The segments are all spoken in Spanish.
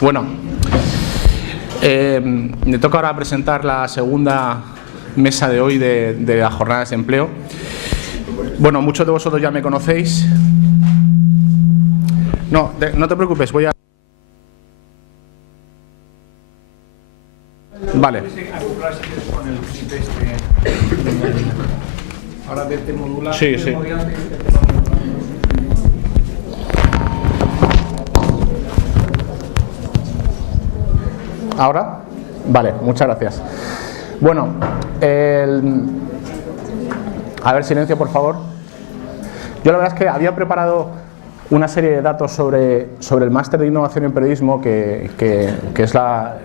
Bueno, me toca ahora presentar la segunda mesa de hoy de las jornadas de empleo. Bueno, muchos de vosotros ya me conocéis. No te preocupes, voy a... Vale. Ahora vete modular. Sí. ¿Ahora? Vale, muchas gracias. Bueno, a ver, silencio, por favor. Yo la verdad es que había preparado una serie de datos sobre el máster de innovación en periodismo, que es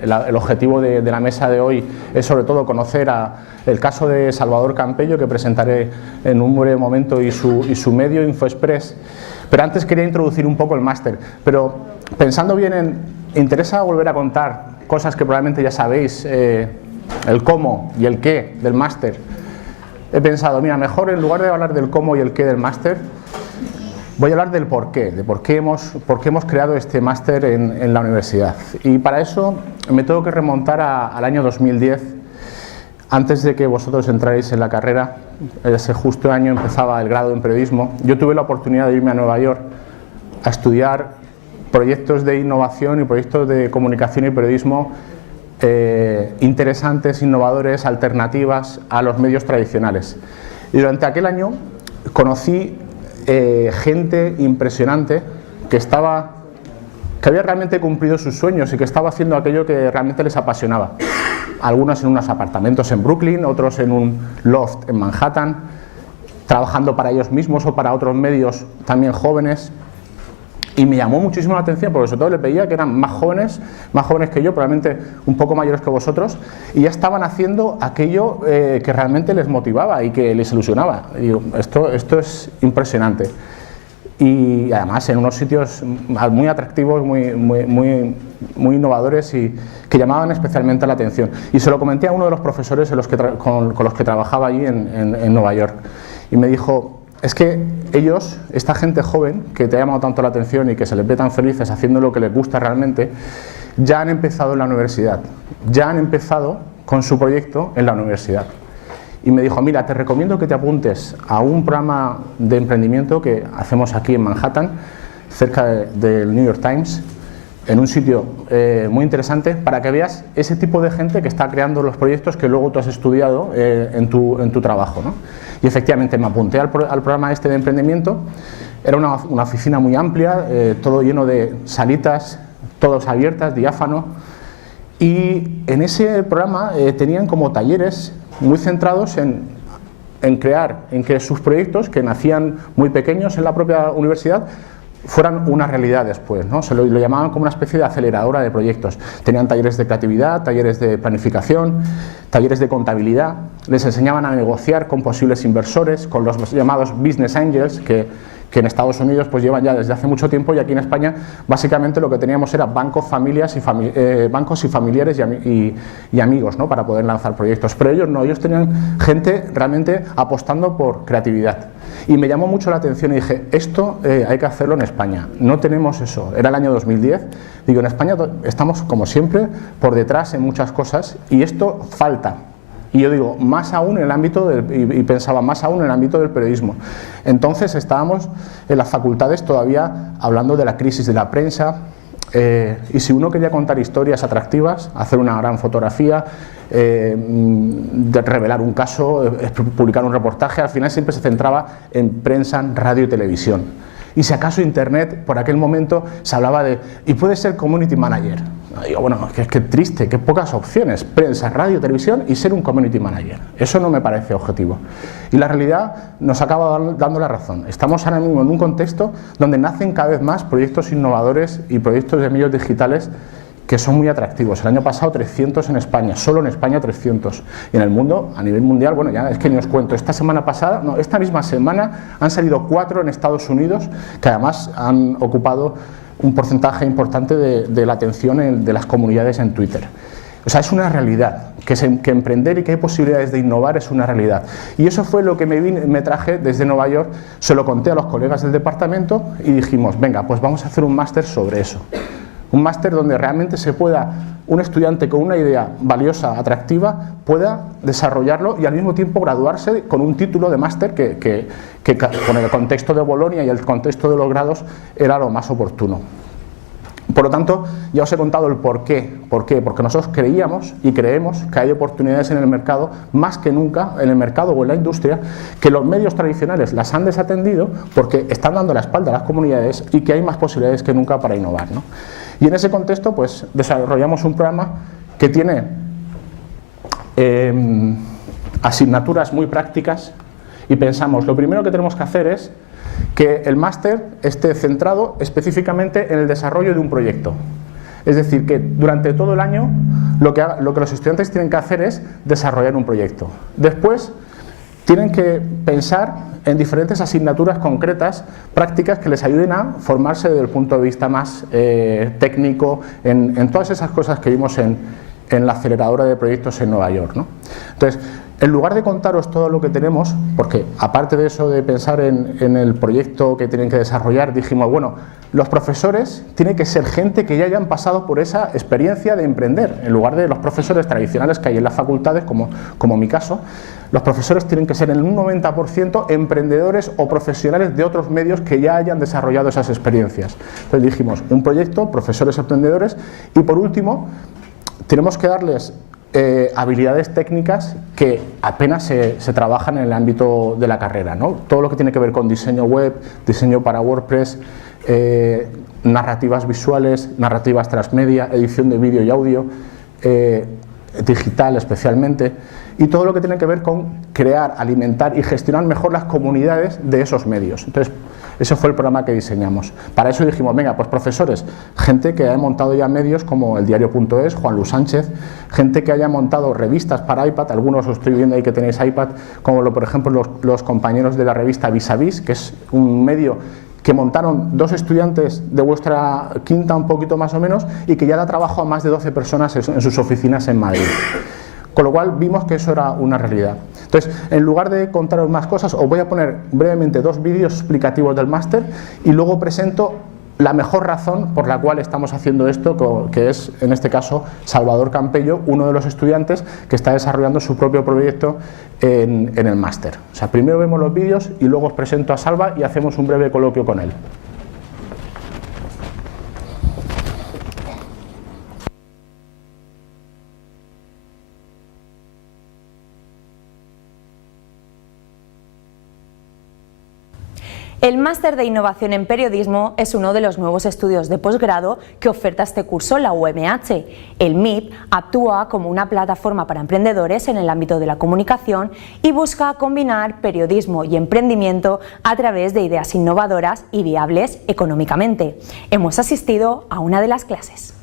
el objetivo de la mesa de hoy, es sobre todo conocer el caso de Salvador Campello, que presentaré en un breve momento, y su medio InfoExpress. Pero antes quería introducir un poco el máster. Pero pensando bien, interesa volver a contar cosas que probablemente ya sabéis, el cómo y el qué del máster. He pensado, mira, mejor en lugar de hablar del cómo y el qué del máster, voy a hablar del por qué, de por qué hemos creado este máster en la universidad. Y para eso me tengo que remontar al año 2010, antes de que vosotros entráis en la carrera. Ese justo año empezaba el grado en periodismo. Yo tuve la oportunidad de irme a Nueva York a estudiar proyectos de innovación y proyectos de comunicación y periodismo interesantes, innovadores, alternativas a los medios tradicionales. Y durante aquel año conocí gente impresionante que había realmente cumplido sus sueños y que estaba haciendo aquello que realmente les apasionaba. Algunos en unos apartamentos en Brooklyn, otros en un loft en Manhattan, trabajando para ellos mismos o para otros medios también jóvenes. Y me llamó muchísimo la atención, porque sobre todo les veía que eran más jóvenes que yo, probablemente un poco mayores que vosotros, y ya estaban haciendo aquello que realmente les motivaba y que les ilusionaba. Y digo, esto es impresionante. Y además en unos sitios muy atractivos, muy innovadores y que llamaban especialmente la atención. Y se lo comenté a uno de los profesores con los que trabajaba allí en Nueva York. Y me dijo, es que ellos, esta gente joven que te ha llamado tanto la atención y que se les ve tan felices haciendo lo que les gusta realmente, ya han empezado en la universidad, ya han empezado con su proyecto en la universidad. Y me dijo, mira, te recomiendo que te apuntes a un programa de emprendimiento que hacemos aquí en Manhattan, cerca del New York Times, en un sitio muy interesante, para que veas ese tipo de gente que está creando los proyectos que luego tú has estudiado en tu trabajo, ¿no? Y efectivamente me apunté al programa este de emprendimiento. Era una oficina muy amplia, todo lleno de salitas, todas abiertas, diáfano. Y en ese programa tenían como talleres muy centrados en que sus proyectos, que nacían muy pequeños en la propia universidad, fueran una realidad después, ¿no? Se lo llamaban como una especie de aceleradora de proyectos. Tenían talleres de creatividad, talleres de planificación, talleres de contabilidad. Les enseñaban a negociar con posibles inversores, con los llamados business angels, que en Estados Unidos pues llevan ya desde hace mucho tiempo, y aquí en España básicamente lo que teníamos era bancos, bancos y familiares y amigos, ¿no? Para poder lanzar proyectos. Pero ellos no, ellos tenían gente realmente apostando por creatividad. Y me llamó mucho la atención y dije, esto hay que hacerlo en España. No tenemos eso. Era el año 2010. Digo, en España estamos, como siempre, por detrás en muchas cosas y esto falta. Y yo digo, más aún en el ámbito y pensaba más aún en el ámbito del periodismo. Entonces estábamos en las facultades todavía hablando de la crisis de la prensa, y si uno quería contar historias atractivas, hacer una gran fotografía, de revelar un caso, publicar un reportaje, al final siempre se centraba en prensa, radio y televisión. Y si acaso internet, por aquel momento se hablaba de, y puede ser community manager. Digo, bueno, qué triste, qué pocas opciones, prensa, radio, televisión y ser un community manager. Eso no me parece objetivo. Y la realidad nos acaba dando la razón. Estamos ahora mismo en un contexto donde nacen cada vez más proyectos innovadores y proyectos de medios digitales que son muy atractivos. El año pasado 300 en España, solo en España 300. Y en el mundo, a nivel mundial, bueno, ya es que ni os cuento, esta misma semana han salido 4 en Estados Unidos, que además han ocupado un porcentaje importante de la atención de las comunidades en Twitter. O sea, es una realidad, que emprender y que hay posibilidades de innovar es una realidad. Y eso fue lo que me traje desde Nueva York, se lo conté a los colegas del departamento y dijimos, venga, pues vamos a hacer un máster sobre eso. Un máster donde realmente se pueda, un estudiante con una idea valiosa, atractiva, pueda desarrollarlo y al mismo tiempo graduarse con un título de máster que con el contexto de Bolonia y el contexto de los grados era lo más oportuno. Por lo tanto, ya os he contado el por qué. ¿Por qué? Porque nosotros creíamos y creemos que hay oportunidades en el mercado, más que nunca, en el mercado o en la industria, que los medios tradicionales las han desatendido porque están dando la espalda a las comunidades y que hay más posibilidades que nunca para innovar, ¿no? Y en ese contexto, pues, desarrollamos un programa que tiene asignaturas muy prácticas y pensamos, lo primero que tenemos que hacer es que el máster esté centrado específicamente en el desarrollo de un proyecto. Es decir, que durante todo el año lo que los estudiantes tienen que hacer es desarrollar un proyecto. Después tienen que pensar en diferentes asignaturas concretas, prácticas, que les ayuden a formarse desde el punto de vista más técnico, en todas esas cosas que vimos en la aceleradora de proyectos en Nueva York, ¿no? Entonces, en lugar de contaros todo lo que tenemos, porque aparte de eso de pensar en el proyecto que tienen que desarrollar, dijimos, bueno, los profesores tienen que ser gente que ya hayan pasado por esa experiencia de emprender, en lugar de los profesores tradicionales que hay en las facultades, como mi caso. Los profesores tienen que ser en un 90% emprendedores o profesionales de otros medios que ya hayan desarrollado esas experiencias. Entonces dijimos, un proyecto, profesores emprendedores, y por último, tenemos que darles habilidades técnicas que apenas se trabajan en el ámbito de la carrera, ¿no? Todo lo que tiene que ver con diseño web, diseño para WordPress, narrativas visuales, narrativas transmedia, edición de vídeo y audio, digital especialmente, y todo lo que tiene que ver con crear, alimentar y gestionar mejor las comunidades de esos medios. Entonces, ese fue el programa que diseñamos. Para eso dijimos, venga, pues profesores, gente que haya montado ya medios como el diario.es, Juan Luis Sánchez, gente que haya montado revistas para iPad, algunos os estoy viendo ahí que tenéis iPad, como por ejemplo los compañeros de la revista Vis a Vis, que es un medio que montaron 2 estudiantes de vuestra quinta, un poquito más o menos, y que ya da trabajo a más de 12 personas en sus oficinas en Madrid. Con lo cual vimos que eso era una realidad. Entonces, en lugar de contaros más cosas, os voy a poner brevemente 2 vídeos explicativos del máster y luego presento la mejor razón por la cual estamos haciendo esto, que es, en este caso, Salvador Campello, uno de los estudiantes que está desarrollando su propio proyecto en el máster. O sea, primero vemos los vídeos y luego os presento a Salva y hacemos un breve coloquio con él. El Máster de Innovación en Periodismo es uno de los nuevos estudios de posgrado que oferta este curso la UMH. El MIP actúa como una plataforma para emprendedores en el ámbito de la comunicación y busca combinar periodismo y emprendimiento a través de ideas innovadoras y viables económicamente. Hemos asistido a una de las clases.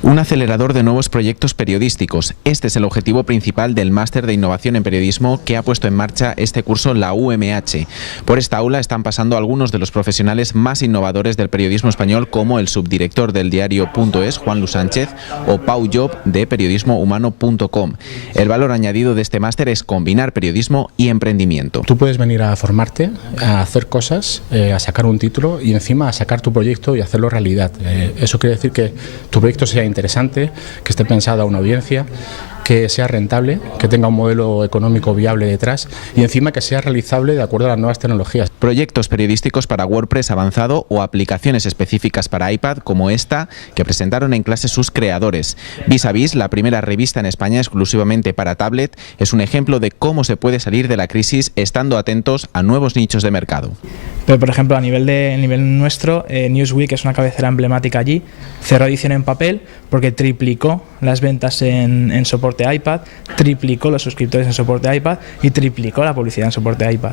Un acelerador de nuevos proyectos periodísticos. Este es el objetivo principal del Máster de Innovación en Periodismo que ha puesto en marcha este curso la UMH. Por esta aula están pasando algunos de los profesionales más innovadores del periodismo español, como el subdirector del diario.es, Juan Luis Sánchez, o Pau Job de periodismohumano.com. El valor añadido de este máster es combinar periodismo y emprendimiento. Tú puedes venir a formarte, a hacer cosas, a sacar un título y encima a sacar tu proyecto y hacerlo realidad. Eso quiere decir que tu proyecto sea interesante, que esté pensado a una audiencia, que sea rentable, que tenga un modelo económico viable detrás y encima que sea realizable de acuerdo a las nuevas tecnologías. Proyectos periodísticos para WordPress avanzado o aplicaciones específicas para iPad como esta que presentaron en clase sus creadores. Vis a Vis, la primera revista en España exclusivamente para tablet, es un ejemplo de cómo se puede salir de la crisis estando atentos a nuevos nichos de mercado. Pero por ejemplo a nivel nuestro, Newsweek es una cabecera emblemática allí, cerró edición en papel porque triplicó las ventas en soporte iPad, triplicó los suscriptores en soporte iPad y triplicó la publicidad en soporte iPad.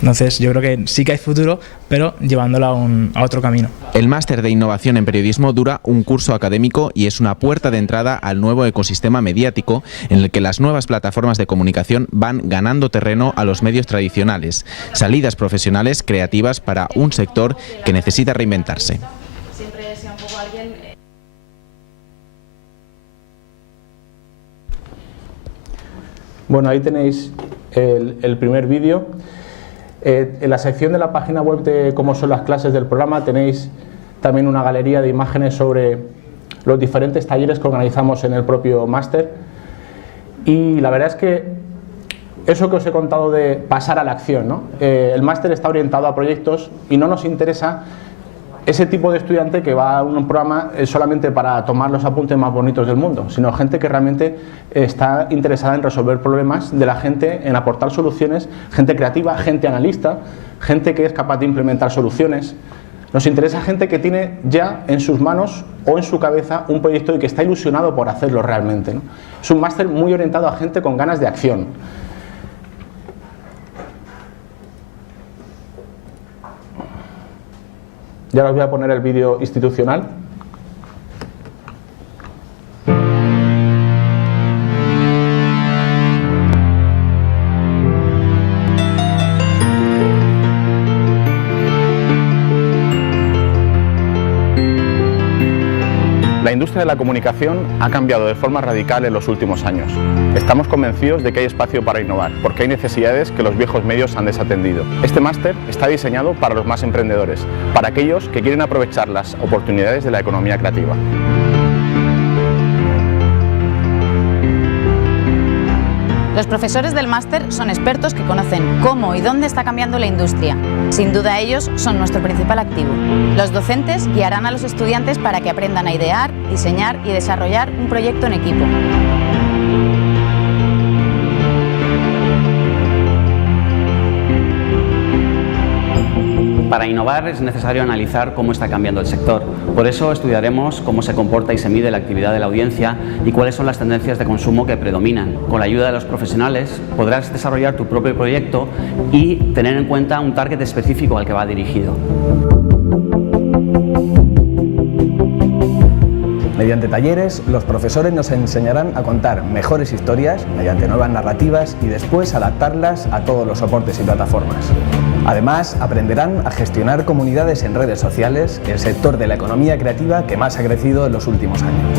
Entonces yo creo que sí que hay futuro, pero llevándolo a otro camino. El Máster de Innovación en Periodismo dura un curso académico y es una puerta de entrada al nuevo ecosistema mediático en el que las nuevas plataformas de comunicación van ganando terreno a los medios tradicionales, salidas profesionales creativas para un sector que necesita reinventarse. Siempre sea un poco alguien... Bueno, ahí tenéis el primer vídeo. En la sección de la página web de cómo son las clases del programa tenéis también una galería de imágenes sobre los diferentes talleres que organizamos en el propio máster. Y la verdad es que eso que os he contado de pasar a la acción, ¿no? El máster está orientado a proyectos y no nos interesa ese tipo de estudiante que va a un programa solamente para tomar los apuntes más bonitos del mundo, sino gente que realmente está interesada en resolver problemas de la gente, en aportar soluciones, gente creativa, gente analista, gente que es capaz de implementar soluciones. Nos interesa gente que tiene ya en sus manos o en su cabeza un proyecto y que está ilusionado por hacerlo realmente, ¿no? Es un máster muy orientado a gente con ganas de acción. Ya os voy a poner el vídeo institucional. La industria de la comunicación ha cambiado de forma radical en los últimos años. Estamos convencidos de que hay espacio para innovar, porque hay necesidades que los viejos medios han desatendido. Este máster está diseñado para los más emprendedores, para aquellos que quieren aprovechar las oportunidades de la economía creativa. Los profesores del máster son expertos que conocen cómo y dónde está cambiando la industria. Sin duda ellos son nuestro principal activo. Los docentes guiarán a los estudiantes para que aprendan a idear, diseñar y desarrollar un proyecto en equipo. Para innovar es necesario analizar cómo está cambiando el sector. Por eso estudiaremos cómo se comporta y se mide la actividad de la audiencia y cuáles son las tendencias de consumo que predominan. Con la ayuda de los profesionales podrás desarrollar tu propio proyecto y tener en cuenta un target específico al que va dirigido. Mediante talleres, los profesores nos enseñarán a contar mejores historias mediante nuevas narrativas y después adaptarlas a todos los soportes y plataformas. Además, aprenderán a gestionar comunidades en redes sociales, el sector de la economía creativa que más ha crecido en los últimos años.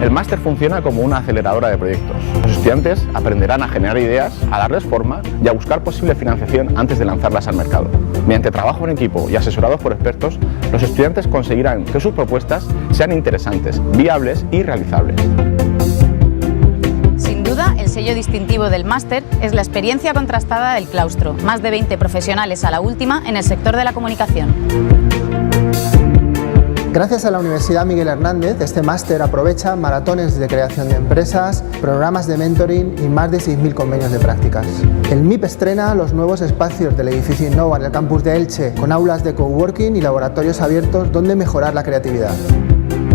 El máster funciona como una aceleradora de proyectos. Los estudiantes aprenderán a generar ideas, a darles forma y a buscar posible financiación antes de lanzarlas al mercado. Mediante trabajo en equipo y asesorados por expertos, los estudiantes conseguirán que sus propuestas sean interesantes, viables y realizables. Sin duda, el sello distintivo del máster es la experiencia contrastada del claustro. Más de 20 profesionales a la última en el sector de la comunicación. Gracias a la Universidad Miguel Hernández, este máster aprovecha maratones de creación de empresas, programas de mentoring y más de 6.000 convenios de prácticas. El MIP estrena los nuevos espacios del edificio Innova en el campus de Elche, con aulas de coworking y laboratorios abiertos donde mejorar la creatividad.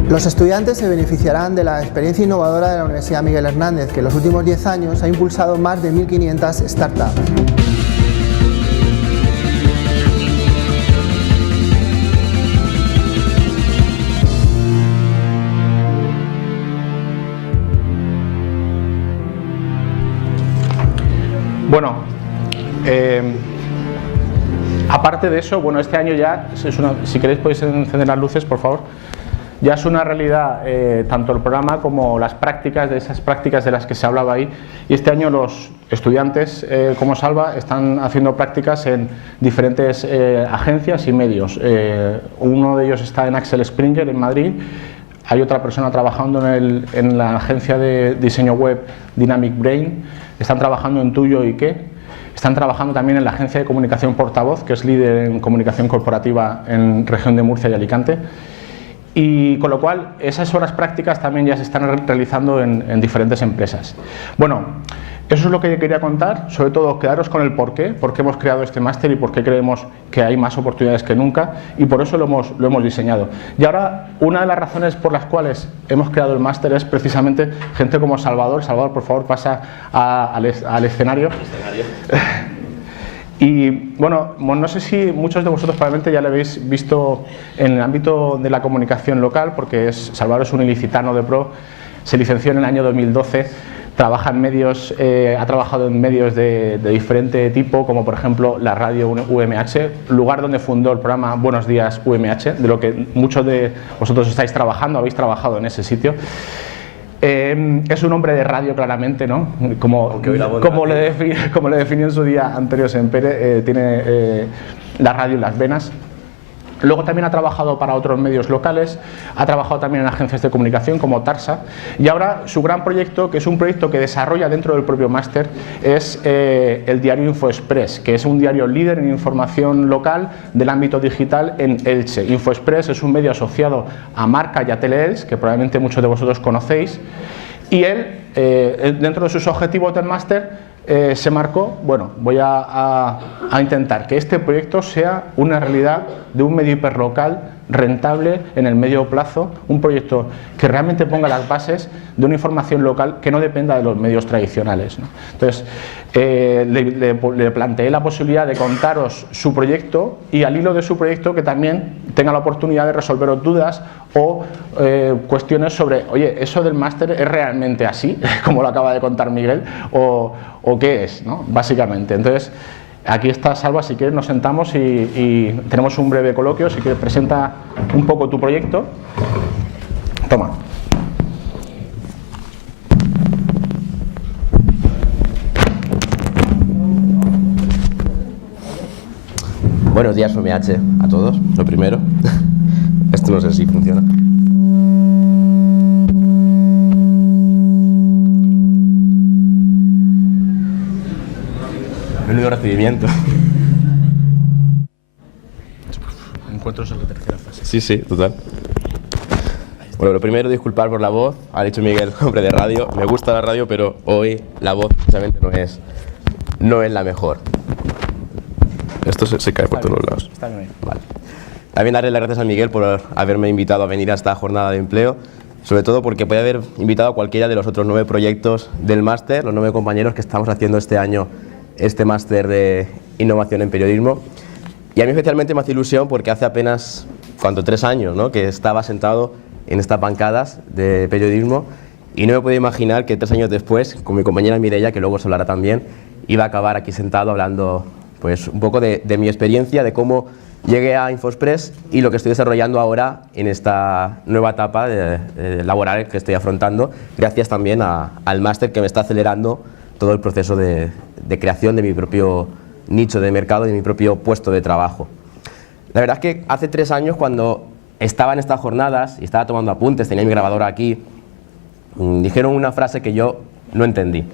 Los estudiantes se beneficiarán de la experiencia innovadora de la Universidad Miguel Hernández, que en los últimos 10 años ha impulsado más de 1.500 startups. Bueno, aparte de eso, bueno, este año ya, si queréis podéis encender las luces, por favor. Ya es una realidad tanto el programa como las prácticas, de esas prácticas de las que se hablaba ahí. Y este año los estudiantes, como Salva, están haciendo prácticas en diferentes agencias y medios. Uno de ellos está en Axel Springer, en Madrid. Hay otra persona trabajando en la agencia de diseño web Dynamic Brain. Están trabajando en Tuyo y qué. Están trabajando también en la agencia de comunicación Portavoz, que es líder en comunicación corporativa en región de Murcia y Alicante. Y con lo cual esas horas prácticas también ya se están realizando en diferentes empresas. Bueno, eso es lo que yo quería contar, sobre todo quedaros con el por qué hemos creado este máster y por qué creemos que hay más oportunidades que nunca y por eso lo hemos diseñado. Y ahora, una de las razones por las cuales hemos creado el máster es precisamente gente como Salvador. Salvador, por favor, pasa al escenario. Y bueno, no sé si muchos de vosotros probablemente ya lo habéis visto en el ámbito de la comunicación local, porque Salvador es un ilicitano de pro, se licenció en el año 2012, trabaja en medios, ha trabajado en medios de diferente tipo, como por ejemplo la radio UMH, lugar donde fundó el programa Buenos Días UMH, de lo que muchos de vosotros estáis trabajando, habéis trabajado en ese sitio. Es un hombre de radio, claramente, ¿no? Como le definió en su día Antonio Sempere, tiene la radio en las venas. Luego también ha trabajado para otros medios locales, ha trabajado también en agencias de comunicación como Tarsa, y ahora su gran proyecto, que es un proyecto que desarrolla dentro del propio máster, es el diario InfoExpress, que es un diario líder en información local del ámbito digital en Elche. InfoExpress es un medio asociado a Marca y a Teleelch, que probablemente muchos de vosotros conocéis, y él, dentro de sus objetivos del máster, se marcó, bueno, voy a intentar que este proyecto sea una realidad de un medio hiperlocal rentable en el medio plazo, un proyecto que realmente ponga las bases de una información local que no dependa de los medios tradicionales, ¿no? Entonces, le planteé la posibilidad de contaros su proyecto y al hilo de su proyecto que también tenga la oportunidad de resolveros dudas o cuestiones sobre, oye, ¿eso del máster es realmente así, como lo acaba de contar Miguel, o qué es, ¿no? Básicamente. Entonces, aquí está Salva, si quieres nos sentamos y tenemos un breve coloquio. Si quieres, presenta un poco tu proyecto. Toma. Buenos días, UMH, a todos, lo primero. Esto no sé si funciona. Menudo recibimiento. Encuentros en la tercera fase. Sí, total. Bueno, lo primero, disculpar por la voz. Ha dicho Miguel, hombre de radio. Me gusta la radio, pero hoy la voz precisamente no es la mejor. Esto se cae por todos lados. Está bien. Vale. También darle las gracias a Miguel por haberme invitado a venir a esta jornada de empleo, sobre todo porque puede haber invitado a cualquiera de los otros 9 proyectos del máster, los 9 compañeros que estamos haciendo este año este máster de innovación en periodismo. Y a mí especialmente me hace ilusión porque hace apenas 3 años, ¿no?, que estaba sentado en estas bancadas de periodismo y no me podía imaginar que 3 años después, con mi compañera Mireia, que luego os hablará también, iba a acabar aquí sentado hablando pues un poco de mi experiencia, de cómo llegué a InfoExpress y lo que estoy desarrollando ahora en esta nueva etapa laboral que estoy afrontando, gracias también al máster que me está acelerando todo el proceso de creación de mi propio nicho de mercado y de mi propio puesto de trabajo. La verdad es que hace 3 años, cuando estaba en estas jornadas y estaba tomando apuntes, tenía mi grabadora aquí, dijeron una frase que yo no entendí.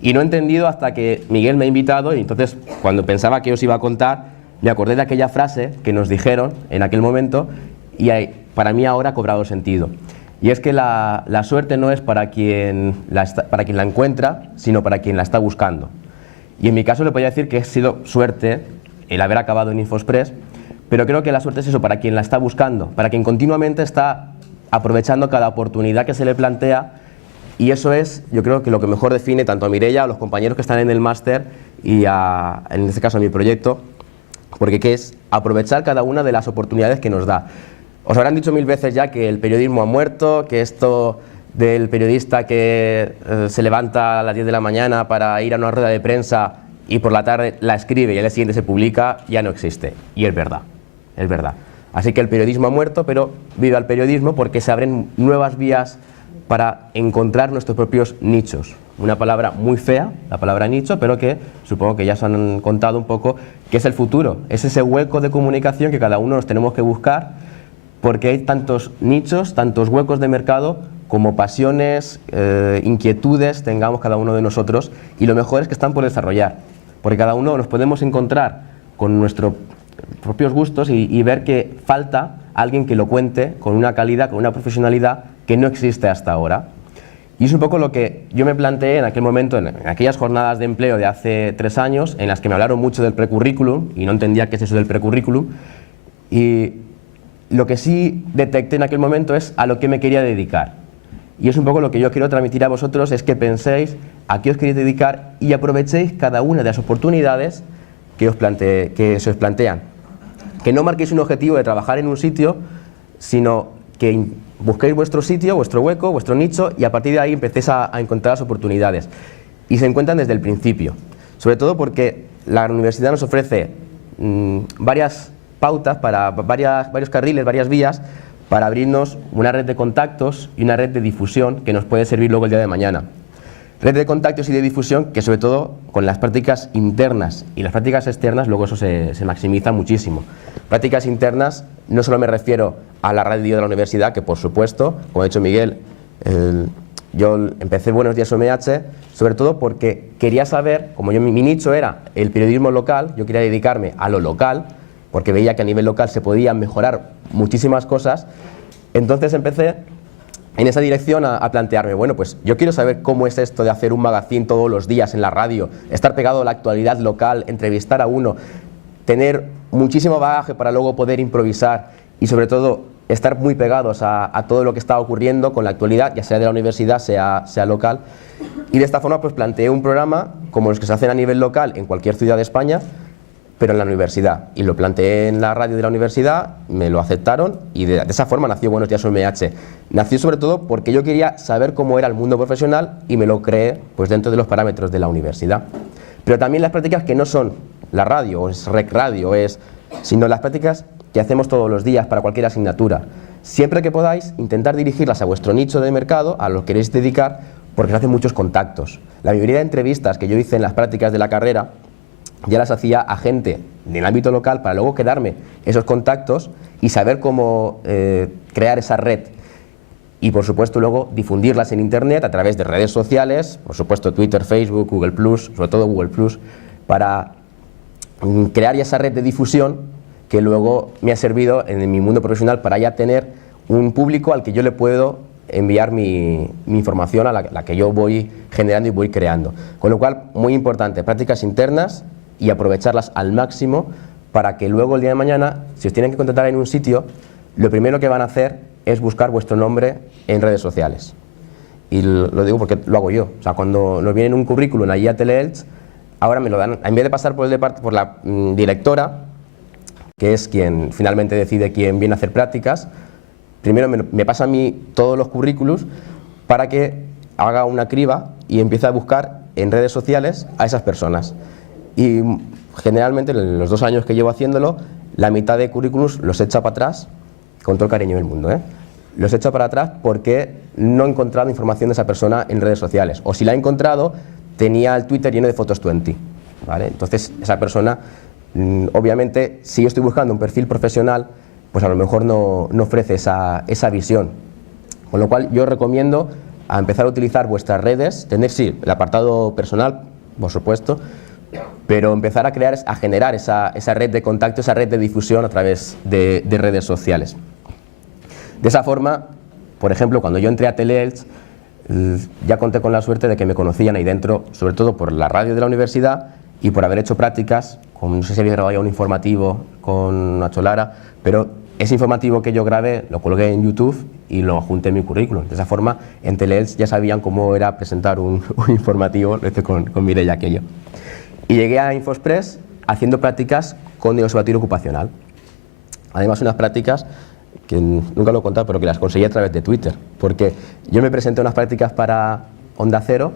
Y no he entendido hasta que Miguel me ha invitado y entonces, cuando pensaba que os iba a contar, me acordé de aquella frase que nos dijeron en aquel momento y para mí ahora ha cobrado sentido. Y es que la suerte no es para quien la encuentra, sino para quien la está buscando. Y en mi caso le podría decir que ha sido suerte el haber acabado en InfoExpress, pero creo que la suerte es eso, para quien la está buscando, para quien continuamente está aprovechando cada oportunidad que se le plantea. Y eso es, yo creo, que lo que mejor define tanto a Mireia, a los compañeros que están en el máster y en este caso a mi proyecto, porque ¿qué es? Aprovechar cada una de las oportunidades que nos da. Os habrán dicho 1000 veces ya que el periodismo ha muerto, que esto del periodista que se levanta a las 10 de la mañana para ir a una rueda de prensa y por la tarde la escribe y al día siguiente se publica, ya no existe. Y es verdad, es verdad. Así que el periodismo ha muerto, pero viva el periodismo porque se abren nuevas vías para encontrar nuestros propios nichos. Una palabra muy fea, la palabra nicho, pero que supongo que ya os han contado un poco que es el futuro. Es ese hueco de comunicación que cada uno nos tenemos que buscar, porque hay tantos nichos, tantos huecos de mercado, como pasiones, inquietudes tengamos cada uno de nosotros, y lo mejor es que están por desarrollar, porque cada uno nos podemos encontrar con nuestros propios gustos y ver que falta alguien que lo cuente con una calidad, con una profesionalidad que no existe hasta ahora. Y es un poco lo que yo me planteé en aquel momento, en aquellas jornadas de empleo de hace 3 años, en las que me hablaron mucho del precurrículum, y no entendía qué es eso del precurrículum, y lo que sí detecté en aquel momento es a lo que me quería dedicar. Y es un poco lo que yo quiero transmitir a vosotros, es que penséis a qué os queréis dedicar y aprovechéis cada una de las oportunidades que se os plantean. Que no marquéis un objetivo de trabajar en un sitio, sino que busquéis vuestro sitio, vuestro hueco, vuestro nicho, y a partir de ahí empecéis a encontrar las oportunidades. Y se encuentran desde el principio. Sobre todo porque la universidad nos ofrece varias pautas, varios carriles, varias vías, para abrirnos una red de contactos y una red de difusión que nos puede servir luego el día de mañana. Red de contactos y de difusión que sobre todo con las prácticas internas y las prácticas externas luego eso se maximiza muchísimo. Prácticas internas no solo me refiero a la radio de la universidad, que por supuesto, como ha dicho Miguel, yo empecé Buenos Días UMH sobre todo porque quería saber, como mi nicho era el periodismo local, yo quería dedicarme a lo local, porque veía que a nivel local se podían mejorar muchísimas cosas, entonces empecé en esa dirección a plantearme, bueno, pues yo quiero saber cómo es esto de hacer un magazine todos los días en la radio, estar pegado a la actualidad local, entrevistar a uno, tener muchísimo bagaje para luego poder improvisar y sobre todo estar muy pegados a todo lo que está ocurriendo con la actualidad, ya sea de la universidad, sea local. Y de esta forma pues planteé un programa como los que se hacen a nivel local en cualquier ciudad de España, pero en la universidad, y lo planteé en la radio de la universidad, me lo aceptaron y de esa forma nació Buenos Días UMH. Nació sobre todo porque yo quería saber cómo era el mundo profesional y me lo creé pues dentro de los parámetros de la universidad. Pero también las prácticas que no son la radio, o es rec radio, sino las prácticas que hacemos todos los días para cualquier asignatura. Siempre que podáis, intentar dirigirlas a vuestro nicho de mercado, a lo que queréis dedicar, porque se hacen muchos contactos. La mayoría de entrevistas que yo hice en las prácticas de la carrera ya las hacía a gente del ámbito local para luego quedarme esos contactos y saber cómo crear esa red y por supuesto luego difundirlas en internet a través de redes sociales, por supuesto Twitter, Facebook, Google+, sobre todo Google+, para crear ya esa red de difusión que luego me ha servido en mi mundo profesional para ya tener un público al que yo le puedo enviar mi información a la que yo voy generando y voy creando. Con lo cual, muy importante, prácticas internas y aprovecharlas al máximo para que luego el día de mañana, si os tienen que contratar en un sitio, lo primero que van a hacer es buscar vuestro nombre en redes sociales. Y lo digo porque lo hago yo. O sea, cuando nos viene un currículum allí a Teleelch, ahora me lo dan, en vez de pasar por la directora, que es quien finalmente decide quién viene a hacer prácticas, primero me pasa a mí todos los currículums para que haga una criba y empiece a buscar en redes sociales a esas personas. Y generalmente en los 2 años que llevo haciéndolo, la mitad de currículums los echa para atrás, con todo el cariño del mundo, los echa para atrás porque no he encontrado información de esa persona en redes sociales. O si la he encontrado, tenía el Twitter lleno de fotos 20, ¿vale? Entonces esa persona, obviamente, si yo estoy buscando un perfil profesional, pues a lo mejor no ofrece esa visión. Con lo cual yo recomiendo a empezar a utilizar vuestras redes, tener sí el apartado personal, por supuesto, pero empezar a generar esa red de contacto, esa red de difusión a través de redes sociales. De esa forma, por ejemplo, cuando yo entré a Teleelch, ya conté con la suerte de que me conocían ahí dentro, sobre todo por la radio de la universidad y por haber hecho prácticas, no sé si había grabado ya un informativo con Nacho Lara, pero ese informativo que yo grabé lo colgué en YouTube y lo junté en mi currículum. De esa forma, en Teleelch ya sabían cómo era presentar un informativo, lo hice con Mireia aquello. Y llegué a Infospress haciendo prácticas con el observatorio ocupacional. Además, unas prácticas que nunca lo he contado, pero que las conseguí a través de Twitter. Porque yo me presenté unas prácticas para Onda Cero,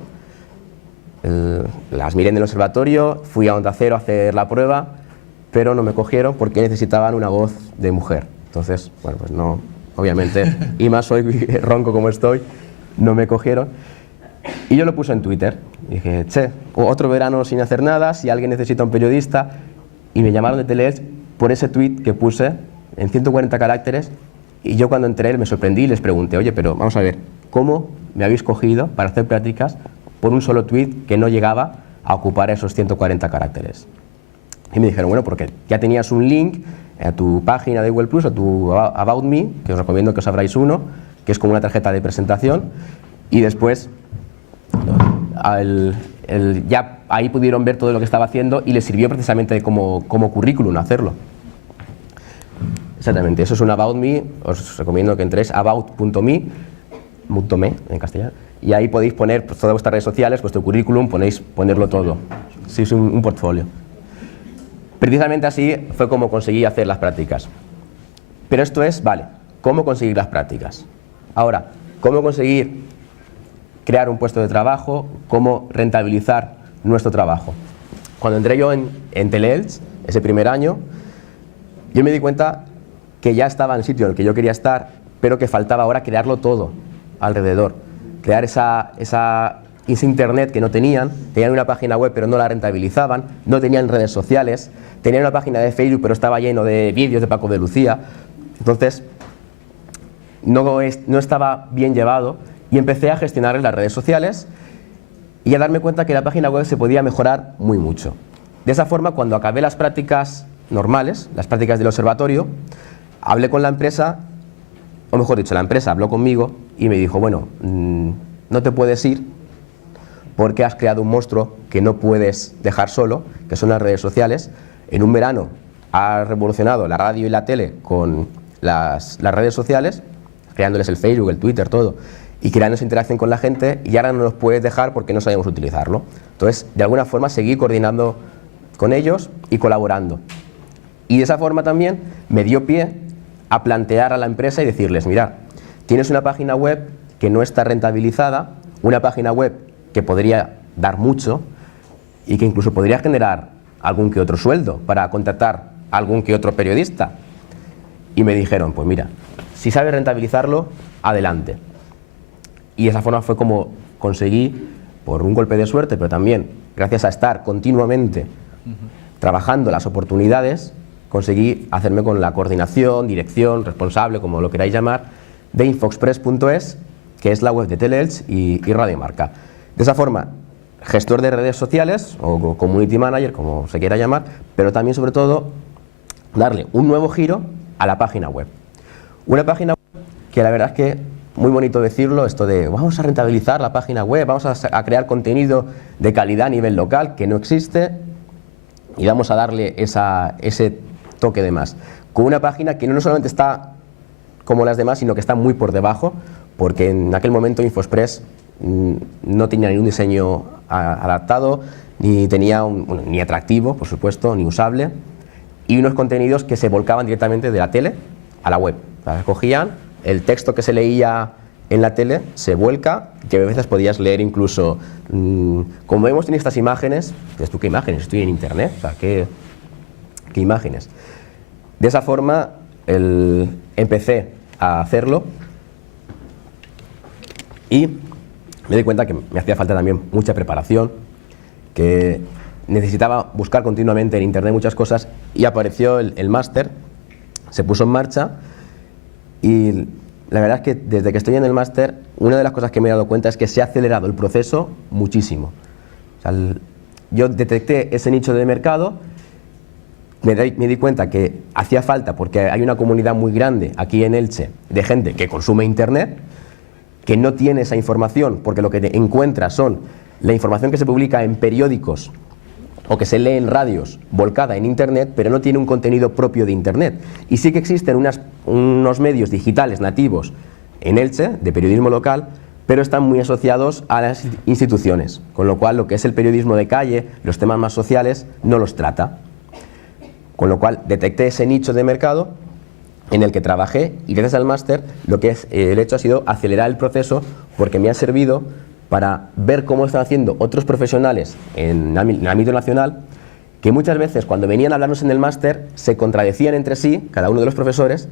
las miré en el observatorio, fui a Onda Cero a hacer la prueba, pero no me cogieron porque necesitaban una voz de mujer. Entonces, bueno, pues no, obviamente, y más soy ronco como estoy, no me cogieron. Y yo lo puse en Twitter. Dije, che, otro verano sin hacer nada, si alguien necesita un periodista. Y me llamaron de Teleelch por ese tweet que puse en 140 caracteres. Y yo cuando entré me sorprendí y les pregunté, oye, pero vamos a ver, ¿cómo me habéis cogido para hacer prácticas por un solo tweet que no llegaba a ocupar esos 140 caracteres? Y me dijeron, bueno, porque ya tenías un link a tu página de Google+, a tu About Me, que os recomiendo que os abráis uno, que es como una tarjeta de presentación, y después ya ahí pudieron ver todo lo que estaba haciendo y les sirvió precisamente como currículum hacerlo. Exactamente, eso es un About Me, os recomiendo que entréis about.me en castellano, y ahí podéis poner pues, todas vuestras redes sociales, vuestro currículum, ponerlo todo, si es un portfolio. Precisamente así fue como conseguí hacer las prácticas. Pero esto es, vale, ¿cómo conseguir las prácticas? Ahora, ¿cómo conseguir crear un puesto de trabajo? ¿Cómo rentabilizar nuestro trabajo? Cuando entré yo en Teleelch, ese primer año, yo me di cuenta que ya estaba en el sitio en el que yo quería estar, pero que faltaba ahora crearlo todo alrededor, crear ese internet que no tenían una página web pero no la rentabilizaban, no tenían redes sociales, tenían una página de Facebook pero estaba lleno de vídeos de Paco de Lucía, entonces no estaba bien llevado y empecé a gestionar las redes sociales y a darme cuenta que la página web se podía mejorar muy mucho. De esa forma, cuando acabé las prácticas normales, las prácticas del observatorio, hablé con la empresa, o mejor dicho, la empresa habló conmigo y me dijo, bueno, no te puedes ir porque has creado un monstruo que no puedes dejar solo, que son las redes sociales. En un verano has revolucionado la radio y la tele con las redes sociales, creándoles el Facebook, el Twitter, todo, y creando esa interacción con la gente, y ahora no los puedes dejar porque no sabemos utilizarlo. Entonces, de alguna forma, seguí coordinando con ellos y colaborando. Y de esa forma también me dio pie a plantear a la empresa y decirles, mira, tienes una página web que no está rentabilizada, una página web que podría dar mucho y que incluso podría generar algún que otro sueldo para contratar a algún que otro periodista. Y me dijeron, pues mira, si sabes rentabilizarlo, adelante. Y de esa forma fue como conseguí, por un golpe de suerte, pero también gracias a estar continuamente trabajando las oportunidades, conseguí hacerme con la coordinación, dirección, responsable, como lo queráis llamar, de infoexpress.es, que es la web de Teleelch y Radio Marca. De esa forma, gestor de redes sociales, o community manager, como se quiera llamar, pero también, sobre todo, darle un nuevo giro a la página web. Una página web que la verdad es que, muy bonito decirlo, esto de vamos a rentabilizar la página web, vamos a crear contenido de calidad a nivel local, que no existe, y vamos a darle ese toque de más. Con una página que no solamente está como las demás, sino que está muy por debajo, porque en aquel momento InfoExpress no tenía ni un diseño adaptado, ni tenía ni atractivo, por supuesto, ni usable, y unos contenidos que se volcaban directamente de la tele a la web. O sea, cogían el texto que se leía en la tele, se vuelca, que a veces podías leer incluso, como vemos en estas imágenes, dices tú, ¿qué imágenes? Estoy en internet, o sea, ¿qué imágenes? De esa forma empecé a hacerlo y me di cuenta que me hacía falta también mucha preparación, que necesitaba buscar continuamente en internet muchas cosas, y apareció el máster, se puso en marcha, y la verdad es que desde que estoy en el máster, una de las cosas que me he dado cuenta es que se ha acelerado el proceso muchísimo. O sea, yo detecté ese nicho de mercado, me di cuenta que hacía falta, porque hay una comunidad muy grande aquí en Elche de gente que consume internet, que no tiene esa información, porque lo que encuentra son la información que se publica en periódicos o que se lee en radios volcada en internet, pero no tiene un contenido propio de internet. Y sí que existen unos medios digitales nativos en Elche, de periodismo local, pero están muy asociados a las instituciones, con lo cual lo que es el periodismo de calle, los temas más sociales, no los trata. Con lo cual detecté ese nicho de mercado en el que trabajé, y gracias al máster lo que el hecho ha sido acelerar el proceso, porque me ha servido para ver cómo están haciendo otros profesionales en el ámbito nacional, que muchas veces cuando venían a hablarnos en el máster se contradecían entre sí, cada uno de los profesores,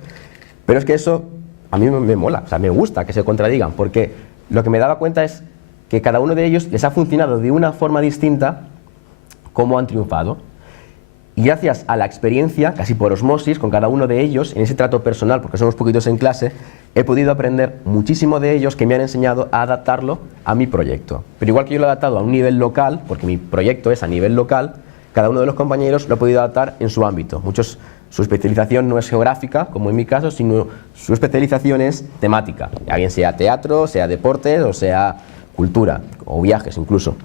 pero es que eso a mí me mola, o sea, me gusta que se contradigan, porque lo que me daba cuenta es que cada uno de ellos les ha funcionado de una forma distinta, cómo han triunfado. Y gracias a la experiencia, casi por osmosis, con cada uno de ellos, en ese trato personal, porque somos poquitos en clase, he podido aprender muchísimo de ellos, que me han enseñado a adaptarlo a mi proyecto. Pero igual que yo lo he adaptado a un nivel local, porque mi proyecto es a nivel local, cada uno de los compañeros lo ha podido adaptar en su ámbito. Muchos, su especialización no es geográfica, como en mi caso, sino su especialización es temática, ya bien sea teatro, sea deportes, o sea cultura, o viajes incluso.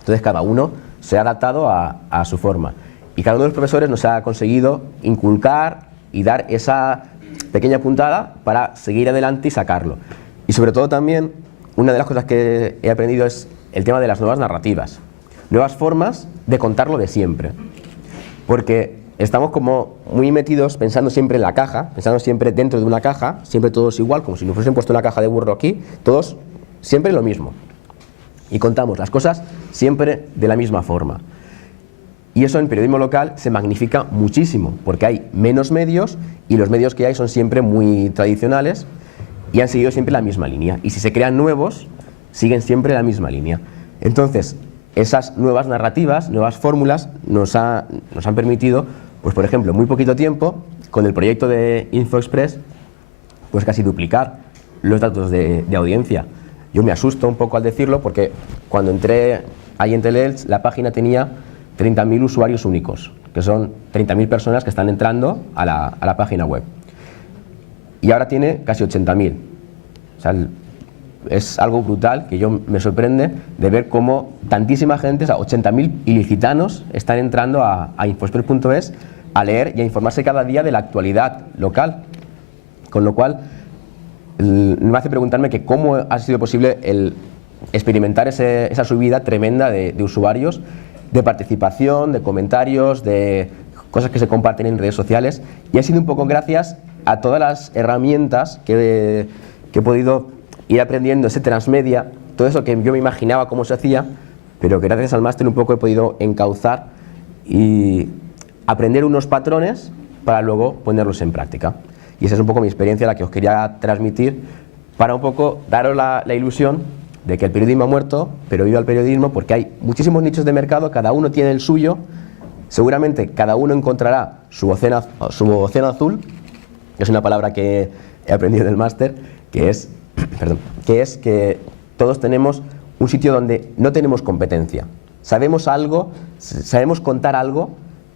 Entonces cada uno se ha adaptado a su forma. Y cada uno de los profesores nos ha conseguido inculcar y dar esa pequeña puntada para seguir adelante y sacarlo. Y sobre todo también, una de las cosas que he aprendido es el tema de las nuevas narrativas. Nuevas formas de contar lo de siempre. Porque estamos como muy metidos pensando siempre en la caja, pensando siempre dentro de una caja, siempre todos igual, como si nos hubiesen puesto una caja de burro aquí, todos siempre lo mismo. Y contamos las cosas siempre de la misma forma. Y eso en periodismo local se magnifica muchísimo, porque hay menos medios y los medios que hay son siempre muy tradicionales y han seguido siempre la misma línea. Y si se crean nuevos, siguen siempre la misma línea. Entonces, esas nuevas narrativas, nuevas fórmulas nos han permitido, pues por ejemplo, en muy poquito tiempo, con el proyecto de InfoExpress, pues casi duplicar los datos de audiencia. Yo me asusto un poco al decirlo porque cuando entré ahí en Teleelch, la página tenía 30.000 usuarios únicos, que son 30.000 personas que están entrando a la página web. Y ahora tiene casi 80.000. O sea, es algo brutal que yo me sorprende de ver cómo tantísima gente, o sea, 80.000 ilicitanos están entrando a infoexpress.es a leer y a informarse cada día de la actualidad local. Con lo cual, me hace preguntarme que cómo ha sido posible el experimentar esa subida tremenda de usuarios, de participación, de comentarios, de cosas que se comparten en redes sociales, y ha sido un poco gracias a todas las herramientas que he podido ir aprendiendo, ese transmedia, todo eso que yo me imaginaba cómo se hacía, pero que gracias al máster un poco he podido encauzar y aprender unos patrones para luego ponerlos en práctica. Y esa es un poco mi experiencia, la que os quería transmitir, para un poco daros la ilusión de que el periodismo ha muerto, pero viva el periodismo, porque hay muchísimos nichos de mercado, cada uno tiene el suyo, seguramente cada uno encontrará su océano azul, que es una palabra que he aprendido del máster, que es que todos tenemos un sitio donde no tenemos competencia. Sabemos algo, sabemos contar algo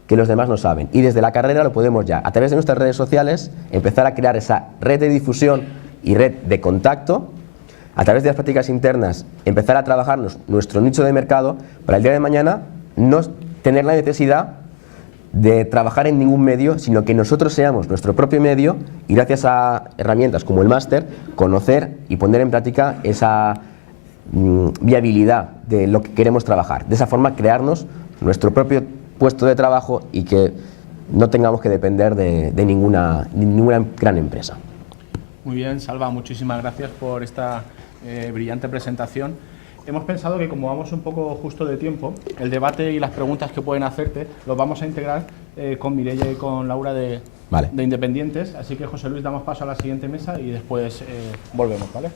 que los demás no saben, y desde la carrera lo podemos ya, a través de nuestras redes sociales, empezar a crear esa red de difusión y red de contacto. A través de las prácticas internas, empezar a trabajar nuestro nicho de mercado para el día de mañana no tener la necesidad de trabajar en ningún medio, sino que nosotros seamos nuestro propio medio y gracias a herramientas como el máster, conocer y poner en práctica esa viabilidad de lo que queremos trabajar. De esa forma, crearnos nuestro propio puesto de trabajo y que no tengamos que depender de ninguna gran empresa. Muy bien, Salva, muchísimas gracias por esta brillante presentación. Hemos pensado que como vamos un poco justo de tiempo, el debate y las preguntas que pueden hacerte los vamos a integrar con Mireia y con Laura de Independientes. Así que, José Luis, damos paso a la siguiente mesa y después volvemos, ¿vale?